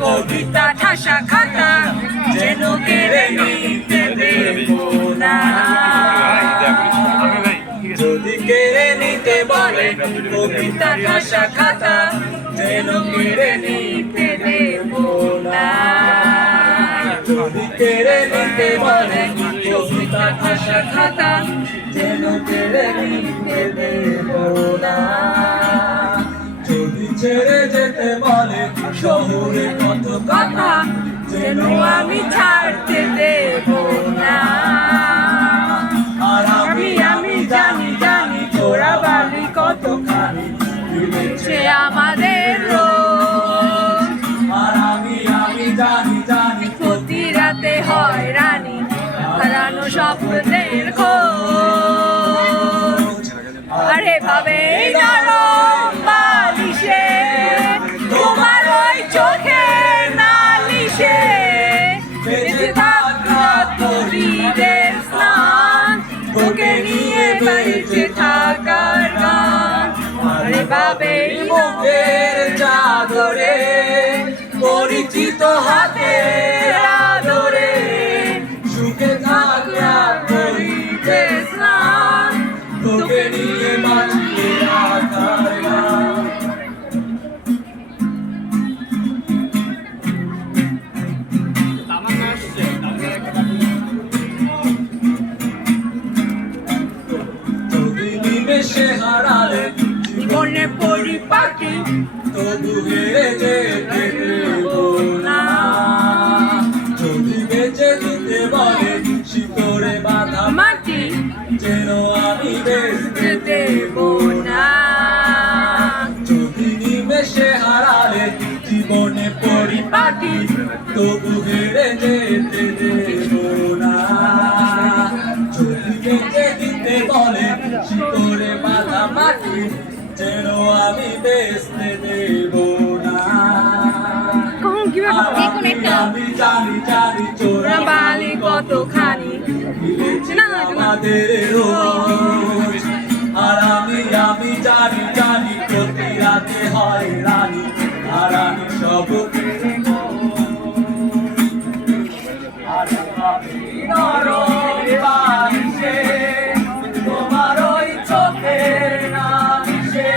কবিতা ঠাসা খাতা যেন কেড়ে নিতে দেব না, যদি কেড়ে নিতে বলে কবিতা ঠাসা খাতা যেন কেড়ে নিতে দেব না, যদি কেড়ে নিতে বলে কবিতা ঠাসা খাতা যেন কেড়ে নিতে দেব না, যদি ছেড়ে যেতে বলে শহরে কত কথা যেন আমি ছাড়তে দেব না, আর আমি জানি জানি তোরা বালি কতখানি মিলেছে আমাদের রোজ, আর আমি জানি জানি প্রতি রাতে হয় রানী হারানো স্বপ্নের খোঁজ, আরে ভাবে নরম বালিশে তোমার ওই চোখের নালিশে বেঁচে থাকা তরিদের স্নান, তোকে নিয়ে বেঁচে থাকার গান, আরে ভাবে মুখের চাদরে পরিচিত হাতের আদরে সুখে থাকা তরিদের স্নান, তোকে নিয়ে বাঁচিয়ে রাখার গান। যদি নিমেষে হারালে জীবনে পরিপাটি তবু হেরে যেতে দেব না, যদি বেঁচে দিতে বলে শিকড়ে বাঁধা মাটি যেন আমি বেঁচতে দেব না, যদি নিমেষে হারালে জীবনে পরিপাটি তবু হেরে যেতে দেব না, যদি বেঁচে দিতে বলে শিকড়ে বাঁধা মাটি যেন আমি বেঁচতে দেব না, আমি জানি জানি চোরা বালি কতখানি মিলেছে আমাদের রোজ, আর আমি জানি জানি প্রতি রাতে হয় রানী হারানো সব নরম বালিশে তোমার ওই চোখের নালিশে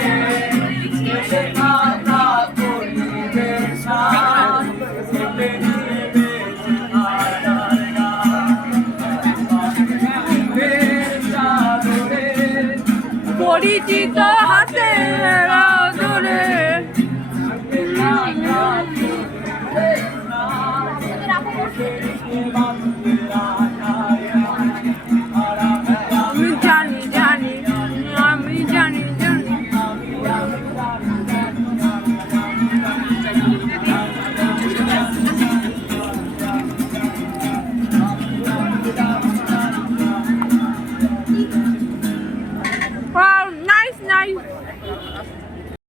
বেঁচে থাকা তরিদের স্নান, তোকে নিয়ে বেঁচে থাকার গান, পরিচিত